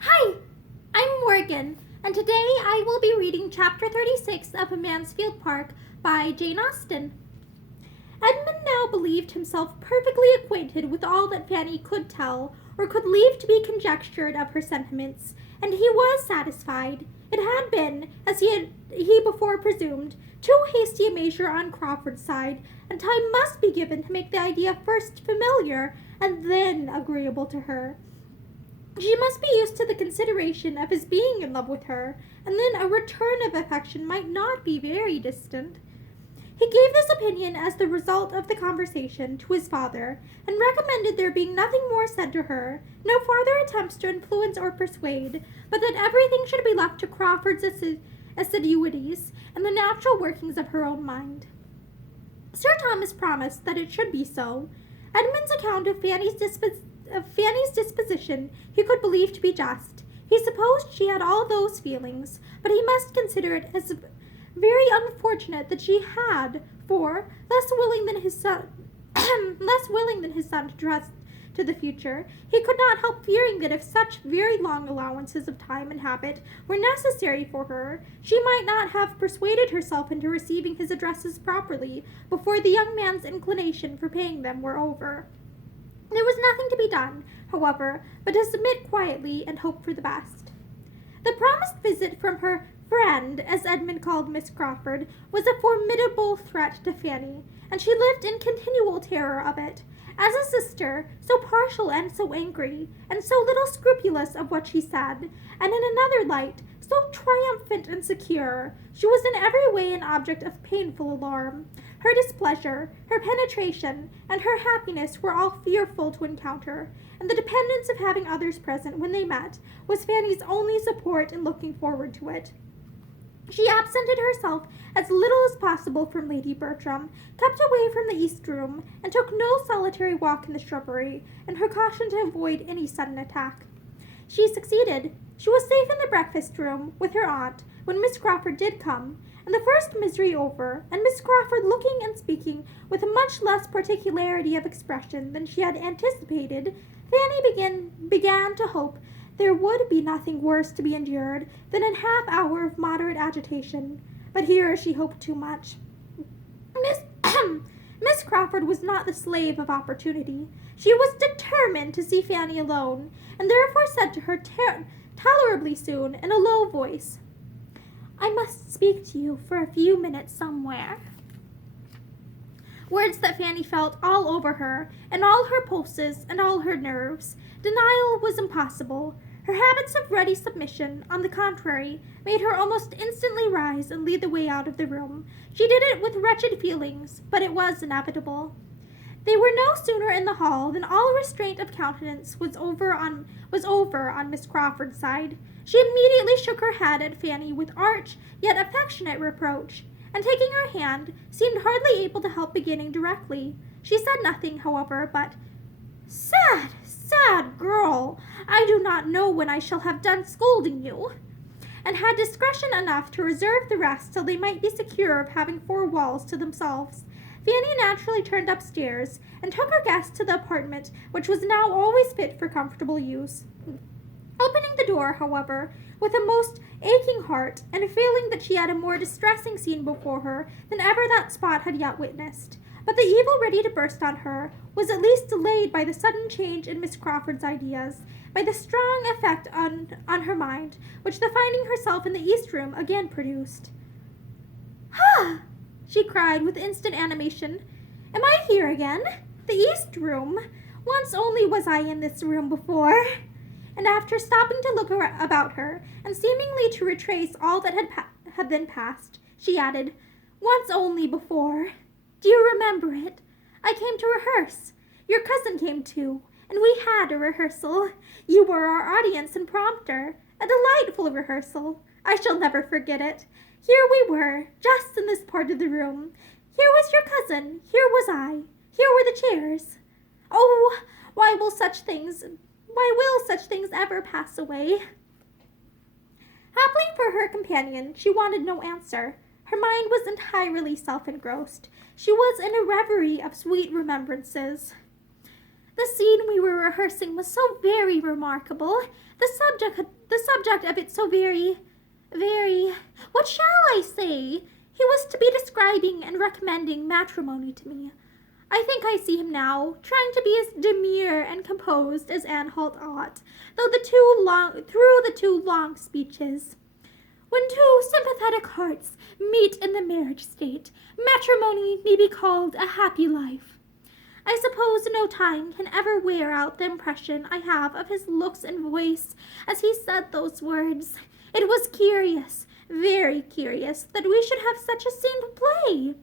Hi, I'm Morgan, and today I will be reading Chapter 36 of Mansfield Park by Jane Austen. Edmund now believed himself perfectly acquainted with all that Fanny could tell or could leave to be conjectured of her sentiments, and he was satisfied. It had been, as he before presumed, too hasty a measure on Crawford's side, and time must be given to make the idea first familiar and then agreeable to her. She must be used to the consideration of his being in love with her, and then a return of affection might not be very distant. He gave this opinion as the result of the conversation to his father, and recommended there being nothing more said to her, no farther attempts to influence or persuade, but that everything should be left to Crawford's assiduities and the natural workings of her own mind. Sir Thomas promised that it should be so. Edmund's account of Fanny's disposition he could believe to be just. He supposed she had all those feelings, but he must consider it as very unfortunate that she had, for, less willing than his son to trust to the future, he could not help fearing that if such very long allowances of time and habit were necessary for her, she might not have persuaded herself into receiving his addresses properly before the young man's inclination for paying them were over. There was nothing to be done, however, but to submit quietly and hope for the best. The promised visit from her friend, as Edmund called Miss Crawford, was a formidable threat to Fanny, and she lived in continual terror of it. As a sister, so partial and so angry, and so little scrupulous of what she said, and in another light, so triumphant and secure, she was in every way an object of painful alarm. Her displeasure, her penetration, and her happiness were all fearful to encounter, and the dependence of having others present when they met was Fanny's only support in looking forward to it. She absented herself as little as possible from Lady Bertram, kept away from the East Room, and took no solitary walk in the shrubbery, in her caution to avoid any sudden attack. She succeeded. She was safe in the breakfast-room with her aunt when Miss Crawford did come, and the first misery over, and Miss Crawford looking and speaking with much less particularity of expression than she had anticipated, Fanny began to hope there would be nothing worse to be endured than a half-hour of moderate agitation. But here she hoped too much. Miss Crawford was not the slave of opportunity. She was determined to see Fanny alone, and therefore said to her tolerably soon, in a low voice, "I must speak to you for a few minutes somewhere." Words that Fanny felt all over her, in all her pulses and all her nerves. Denial was impossible. Her habits of ready submission, on the contrary, made her almost instantly rise and lead the way out of the room. She did it with wretched feelings, but it was inevitable. They were no sooner in the hall than all restraint of countenance was over on Miss Crawford's side. She immediately shook her head at Fanny with arch yet affectionate reproach, and taking her hand, seemed hardly able to help beginning directly. She said nothing, however, but, "Sad, sad girl, I do not know when I shall have done scolding you," and had discretion enough to reserve the rest till they might be secure of having four walls to themselves. Fanny naturally turned upstairs, and took her guest to the apartment which was now always fit for comfortable use. Opening the door, however, with a most aching heart, and feeling that she had a more distressing scene before her than ever that spot had yet witnessed. But the evil ready to burst on her was at least delayed by the sudden change in Miss Crawford's ideas, by the strong effect on her mind which the finding herself in the East Room again produced. "Ah!" she cried with instant animation. "Am I here again? The East Room? Once only was I in this room before." And after stopping to look about her, and seemingly to retrace all that had then passed, she added, "Once only before. Do you remember it? I came to rehearse. Your cousin came too, and we had a rehearsal. You were our audience and prompter. A delightful rehearsal. I shall never forget it. Here we were, just in this part of the room. Here was your cousin. Here was I. Here were the chairs. Oh, why will such things ever pass away?" Happily for her companion, she wanted no answer. Her mind was entirely self-engrossed. She was in a reverie of sweet remembrances. The scene we were rehearsing was so very remarkable. The subject of it so very, what shall I say? He was to be describing and recommending matrimony to me. I think I see him now, trying to be as demure and composed as Anne Holt ought, through the two long speeches. When two sympathetic hearts meet in the marriage state, matrimony may be called a happy life. I suppose no time can ever wear out the impression I have of his looks and voice as he said those words. It was curious, very curious, that we should have such a scene to play.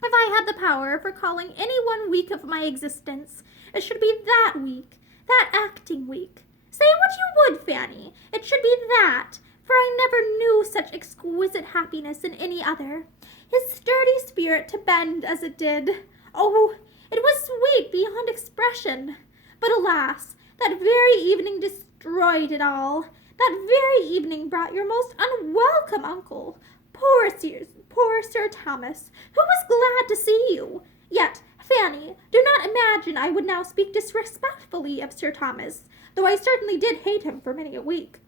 If I had the power of recalling any one week of my existence, it should be that week, that acting week. Say what you would, Fanny, it should be that, for I never knew such exquisite happiness in any other. His sturdy spirit to bend as it did. Oh, it was sweet beyond expression. But alas, that very evening destroyed it all. That very evening brought your most unwelcome uncle, poor Sir Thomas, who was glad to see you. Yet, Fanny, do not imagine I would now speak disrespectfully of Sir Thomas, though I certainly did hate him for many a week.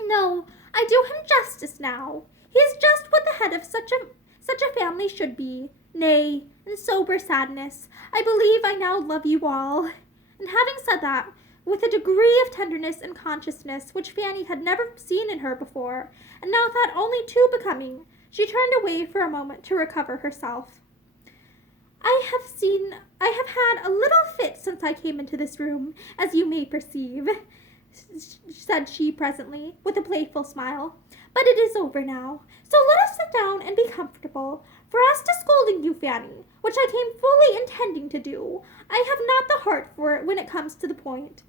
No, I do him justice now. He is just what the head of such a family should be. Nay, in sober sadness, I believe I now love you all. And having said that, with a degree of tenderness and consciousness which Fanny had never seen in her before, and now thought only too becoming, she turned away for a moment to recover herself. I have had a little fit since I came into this room, as you may perceive, said she presently, with a playful smile. But it is over now, so let us sit down and be comfortable. For as to scolding you, Fanny, which I came fully intending to do, I have not the heart for it when it comes to the point.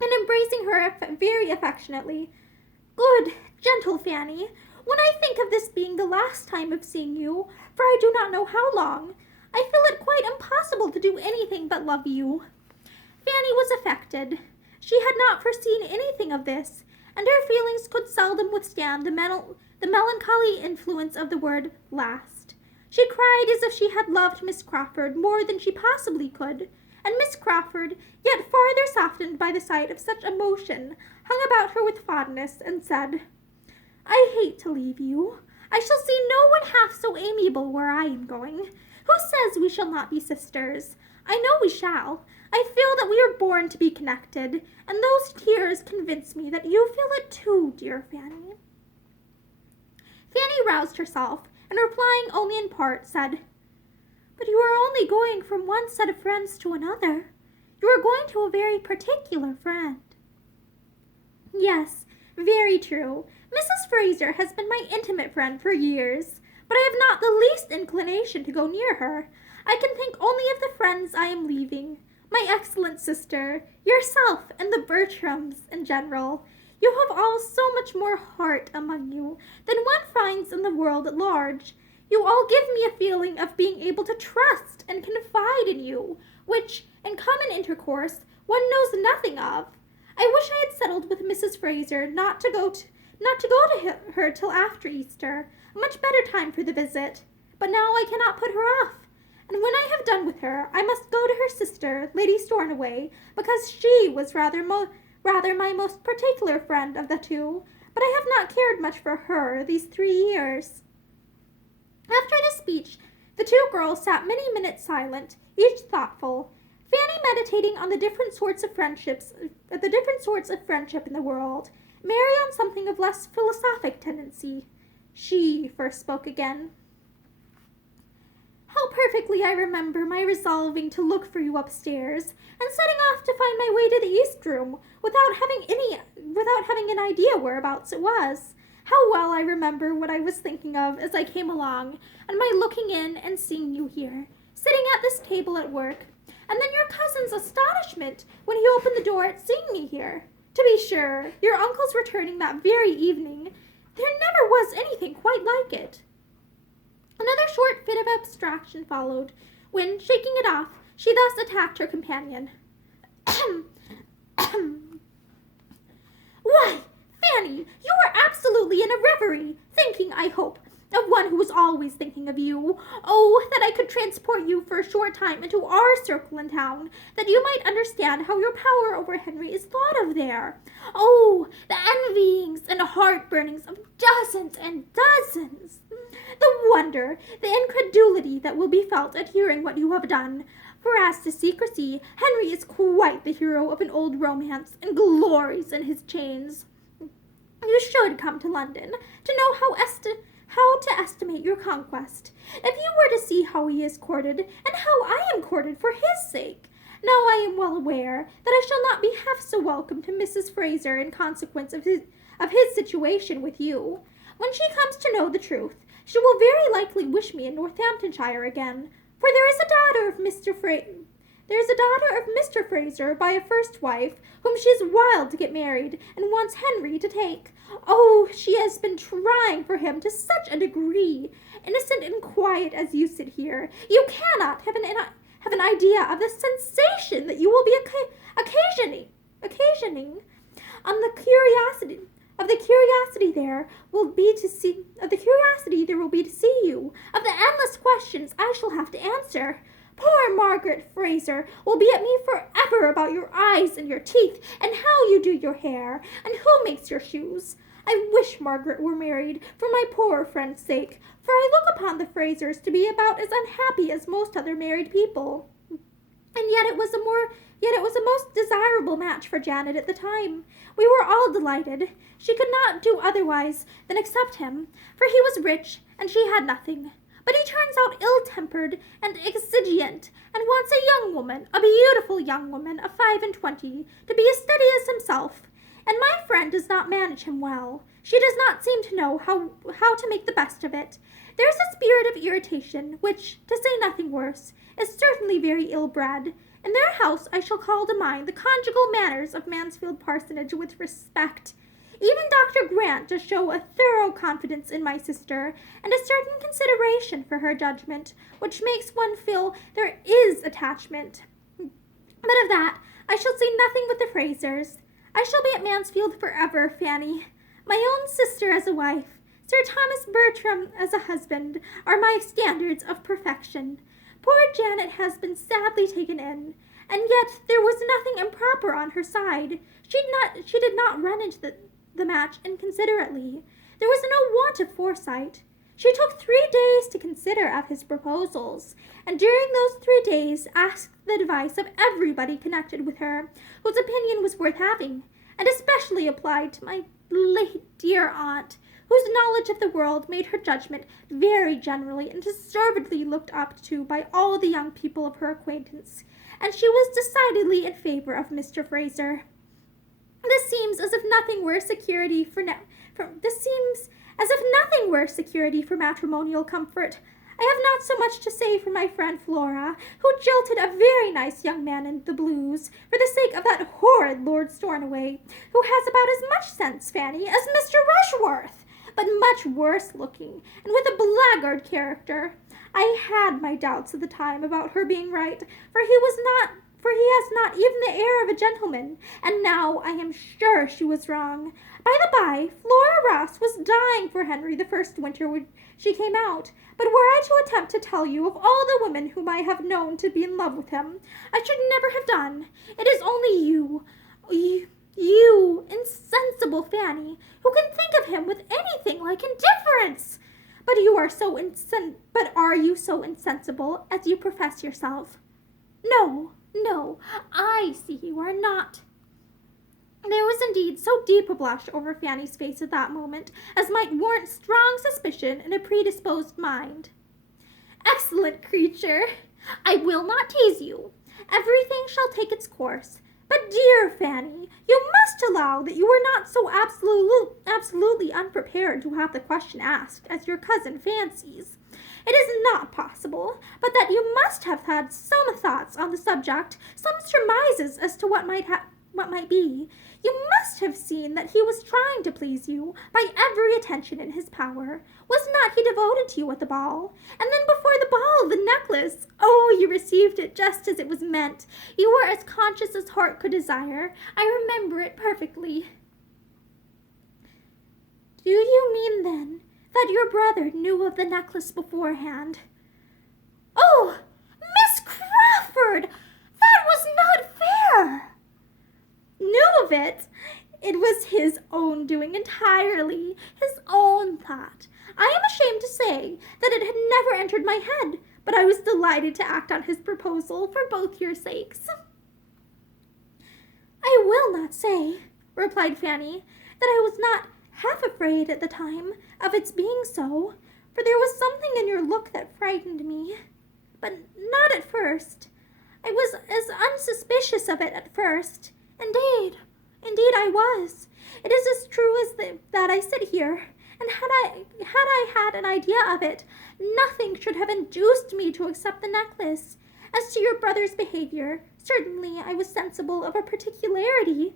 And embracing her very affectionately, good, gentle Fanny, when I think of this being the last time of seeing you, for I do not know how long, I feel it quite impossible to do anything but love you. Fanny was affected. She had not foreseen anything of this, and her feelings could seldom withstand the melancholy influence of the word last. She cried as if she had loved Miss Crawford more than she possibly could, and Miss Crawford, yet farther softened by the sight of such emotion, hung about her with fondness, and said, I hate to leave you. I shall see no one half so amiable where I am going. Who says we shall not be sisters? I know we shall. I feel that we are born to be connected, and those tears convince me that you feel it too, dear Fanny. Fanny roused herself, and replying only in part, said, But you are only going from one set of friends to another. You are going to a very particular friend. Yes, very true. Mrs. Fraser has been my intimate friend for years, but I have not the least inclination to go near her. I can think only of the friends I am leaving. My excellent sister, yourself, and the Bertrams in general. You have all so much more heart among you than one finds in the world at large. You all give me a feeling of being able to trust and confide in you, which, in common intercourse, one knows nothing of. I wish I had settled with Mrs. Fraser not to go to her till after Easter, a much better time for the visit. But now I cannot put her off. And when I have done with her, I must go to her sister, Lady Stornoway, because she was rather my most particular friend of the two, but I have not cared much for her these 3 years. After this speech, the two girls sat many minutes silent, each thoughtful, Fanny meditating on the different sorts of friendship in the world, Mary on something of less philosophic tendency. She first spoke again. How perfectly I remember my resolving to look for you upstairs, and setting off to find my way to the east room, without having an idea whereabouts it was. How well I remember what I was thinking of as I came along, and my looking in and seeing you here, sitting at this table at work, and then your cousin's astonishment when he opened the door at seeing me here. To be sure, your uncle's returning that very evening. There never was anything quite like it. Another short fit of abstraction followed, when, shaking it off, she thus attacked her companion. Why, Fanny, you are absolutely in a reverie, thinking, I hope, of one who was always thinking of you. Oh, that I could transport you for a short time into our circle in town, that you might understand how your power over Henry is thought of there. Oh, the envyings and heartburnings of dozens and dozens. The wonder, the incredulity that will be felt at hearing what you have done. For as to secrecy, Henry is quite the hero of an old romance, and glories in his chains. You should come to London to know how to estimate your conquest. If you were to see how he is courted, and how I am courted for his sake. Now I am well aware that I shall not be half so welcome to Mrs. Fraser in consequence of his situation with you. When she comes to know the truth, she will very likely wish me in Northamptonshire again, for there is a daughter of Mr. Fraser by a first wife, whom she is wild to get married, and wants Henry to take. Oh, she has been trying for him to such a degree. Innocent and quiet as you sit here, you cannot have an idea of the sensation that you will be occasioning. On the curiosity there will be to see you, of the endless questions I shall have to answer. Poor Margaret Fraser will be at me forever about your eyes and your teeth, and how you do your hair, and who makes your shoes. I wish Margaret were married, for my poor friend's sake, for I look upon the Frasers to be about as unhappy as most other married people. And yet it was a most desirable match for Janet at the time. We were all delighted. She could not do otherwise than accept him, for he was rich, and she had nothing. But he turns out ill-tempered and exigeant, and wants a young woman, a beautiful young woman of 25, to be as steady as himself. And my friend does not manage him well. She does not seem to know how to make the best of it. There is a spirit of irritation, which, to say nothing worse, is certainly very ill-bred. In their house I shall call to mind the conjugal manners of Mansfield Parsonage with respect. Even Dr. Grant does show a thorough confidence in my sister, and a certain consideration for her judgment, which makes one feel there is attachment. But of that I shall say nothing with the Frasers. I shall be at Mansfield forever, Fanny. My own sister as a wife, Sir Thomas Bertram as a husband, are my standards of perfection. Poor Janet has been sadly taken in, and yet there was nothing improper on her side. She did not run into the match inconsiderately. There was no want of foresight. She took 3 days to consider of his proposals, and during those 3 days asked the advice of everybody connected with her, whose opinion was worth having, and especially applied to my late dear aunt, whose knowledge of the world made her judgment very generally and deservedly looked up to by all the young people of her acquaintance, and she was decidedly in favor of Mr. Fraser. This seems as if nothing were security for matrimonial comfort. I have not so much to say for my friend Flora, who jilted a very nice young man in the Blues for the sake of that horrid Lord Stornoway, who has about as much sense, Fanny, as Mr. Rushworth, but much worse looking, and with a blackguard character. I had my doubts at the time about her being right, for he has not even the air of a gentleman, and now I am sure she was wrong. By the by, Flora Ross was dying for Henry the first winter when she came out, but were I to attempt to tell you of all the women whom I have known to be in love with him, I should never have done. It is only you, insensible Fanny, who can think of him with anything like indifference. But are you so insensible as you profess yourself? No, I see you are not. There was indeed so deep a blush over Fanny's face at that moment as might warrant strong suspicion in a predisposed mind. Excellent creature! I will not tease you. Everything shall take its course. But, dear Fanny, you must allow that you were not so absolutely unprepared to have the question asked as your cousin fancies. It is not possible, but that you must have had some thoughts on the subject, some surmises as to what might be. You must have seen that he was trying to please you by every attention in his power. Was not he devoted to you at the ball? And then before the ball, the necklace. Oh, you received it just as it was meant. You were as conscious as heart could desire. I remember it perfectly. Do you mean, then, that your brother knew of the necklace beforehand." "Oh, Miss Crawford! That was not fair!" "Knew of it? It was his own doing entirely, his own thought. I am ashamed to say that it had never entered my head, but I was delighted to act on his proposal for both your sakes." "I will not say," replied Fanny, "that I was not half afraid at the time of its being so, for there was something in your look that frightened me. But not at first. I was as unsuspicious of it at first. Indeed I was. It is as true as that I sit here, and had I had an idea of it, nothing should have induced me to accept the necklace. As to your brother's behavior, certainly I was sensible of a particularity.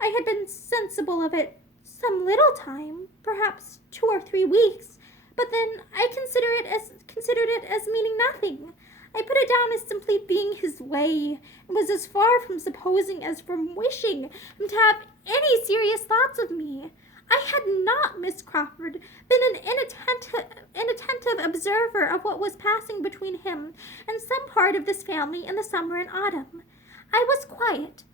I had been sensible of it some little time, perhaps 2 or 3 weeks, but then I considered it as meaning nothing. I put it down as simply being his way, and was as far from supposing as from wishing him to have any serious thoughts of me. I had not, Miss Crawford, been an inattentive observer of what was passing between him and some part of this family in the summer and autumn. I was quiet,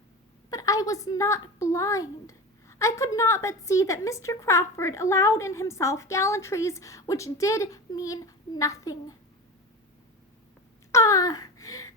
but I was not blind. I could not but see that Mr. Crawford allowed in himself gallantries which did mean nothing. Ah,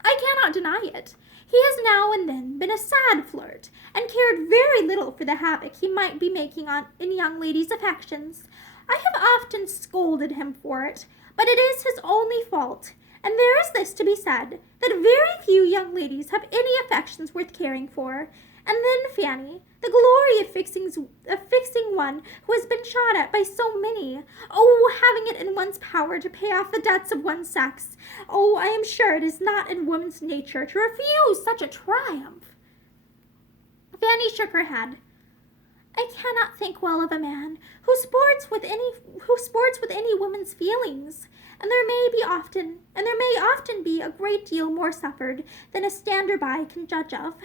I cannot deny it. He has now and then been a sad flirt, and cared very little for the havoc he might be making in young ladies' affections. I have often scolded him for it, but it is his only fault, and there is this to be said, that very few young ladies have any affections worth caring for. And then, Fanny, the glory of fixing one who has been shot at by so many. Oh, having it in one's power to pay off the debts of one's sex. Oh, I am sure it is not in woman's nature to refuse such a triumph." Fanny shook her head. "I cannot think well of a man who sports with any woman's feelings, and there may often be a great deal more suffered than a stander-by can judge of.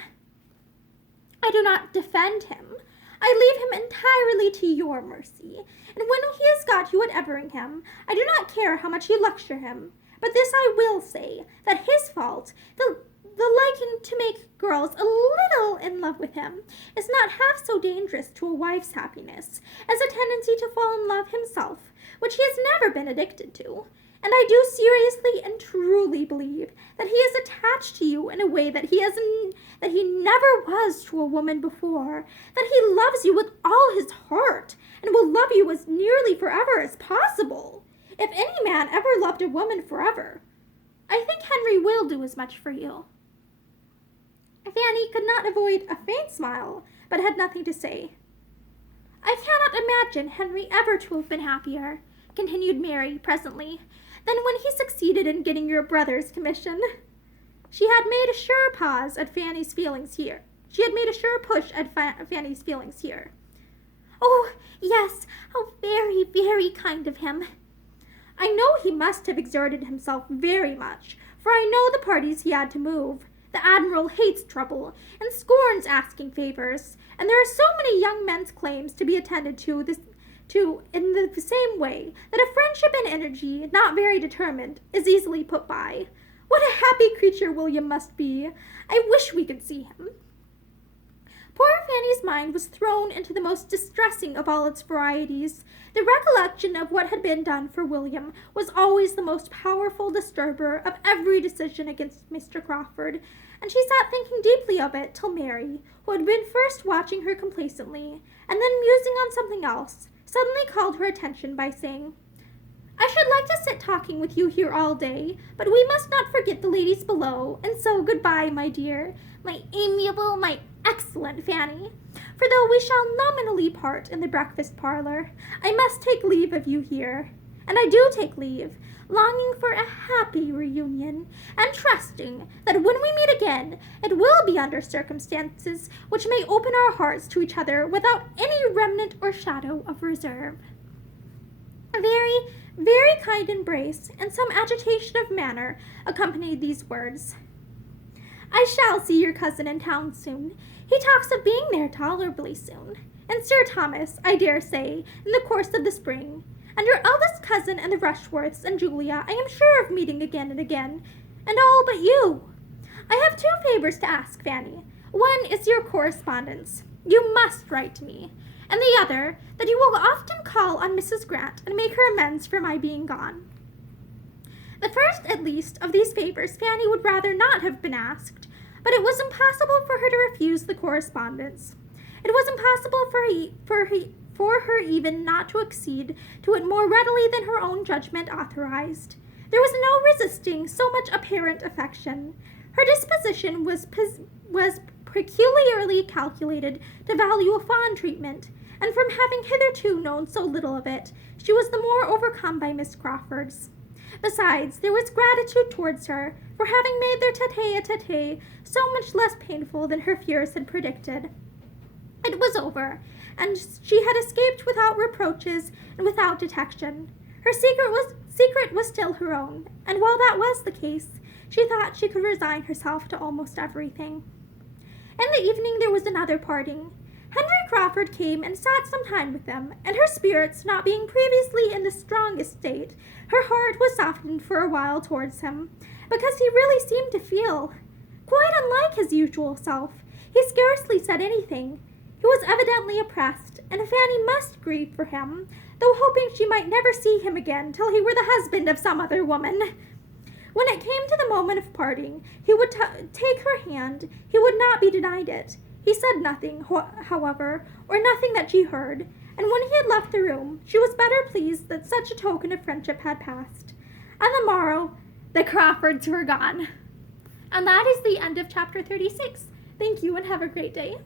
I do not defend him. I leave him entirely to your mercy, and when he has got you at Everingham, I do not care how much you lecture him. But this I will say, that his fault, the liking to make girls a little in love with him, is not half so dangerous to a wife's happiness as a tendency to fall in love himself, which he has never been addicted to. And I do seriously and truly believe that he is attached to you in a way that he never was to a woman before, that he loves you with all his heart, and will love you as nearly forever as possible. If any man ever loved a woman forever, I think Henry will do as much for you." Fanny could not avoid a faint smile, but had nothing to say. "I cannot imagine Henry ever to have been happier," continued Mary presently, "than when he succeeded in getting your brother's commission." She had made a sure push at Fanny's feelings here. "Oh, yes, how very, very kind of him. I know he must have exerted himself very much, for I know the parties he had to move. The Admiral hates trouble, and scorns asking favors, and there are so many young men's claims to be attended to in the same way, that a friendship and energy, not very determined, is easily put by. What a happy creature William must be! I wish we could see him." Poor Fanny's mind was thrown into the most distressing of all its varieties. The recollection of what had been done for William was always the most powerful disturber of every decision against Mr. Crawford, and she sat thinking deeply of it till Mary, who had been first watching her complacently, and then musing on something else, suddenly called her attention by saying, "I should like to sit talking with you here all day, but we must not forget the ladies below, and so good-bye, my dear, my amiable, my excellent Fanny. For though we shall nominally part in the breakfast parlor, I must take leave of you here. And I do take leave, longing for a happy reunion, and trusting that when we meet again, it will be under circumstances which may open our hearts to each other without any remnant or shadow of reserve." A very, very kind embrace and some agitation of manner accompanied these words. "I shall see your cousin in town soon. He talks of being there tolerably soon, and Sir Thomas, I dare say, in the course of the spring. And your eldest cousin and the Rushworths and Julia I am sure of meeting again and again, and all but you. I have 2 favors to ask, Fanny. One is your correspondence. You must write to me. And the other, that you will often call on Mrs. Grant and make her amends for my being gone. The first, at least, of these favors Fanny would rather not have been asked, but it was impossible for her to refuse the correspondence. It was impossible for her even not to accede to it more readily than her own judgment authorized. There was no resisting so much apparent affection. Her disposition was peculiarly calculated to value a fond treatment, and from having hitherto known so little of it, she was the more overcome by Miss Crawford's. Besides, there was gratitude towards her for having made their tete-a-tete so much less painful than her fears had predicted. It was over, and she had escaped without reproaches and without detection. Her secret was still her own, and while that was the case, she thought she could resign herself to almost everything. In the evening there was another parting. Henry Crawford came and sat some time with them, and her spirits not being previously in the strongest state, her heart was softened for a while towards him, because he really seemed to feel quite unlike his usual self. He scarcely said anything. He was evidently oppressed, and Fanny must grieve for him, though hoping she might never see him again till he were the husband of some other woman. When it came to the moment of parting, he would take her hand. He would not be denied it. He said nothing, however, or nothing that she heard, and when he had left the room, she was better pleased that such a token of friendship had passed. On the morrow, the Crawfords were gone. And that is the end of chapter 36. Thank you and have a great day.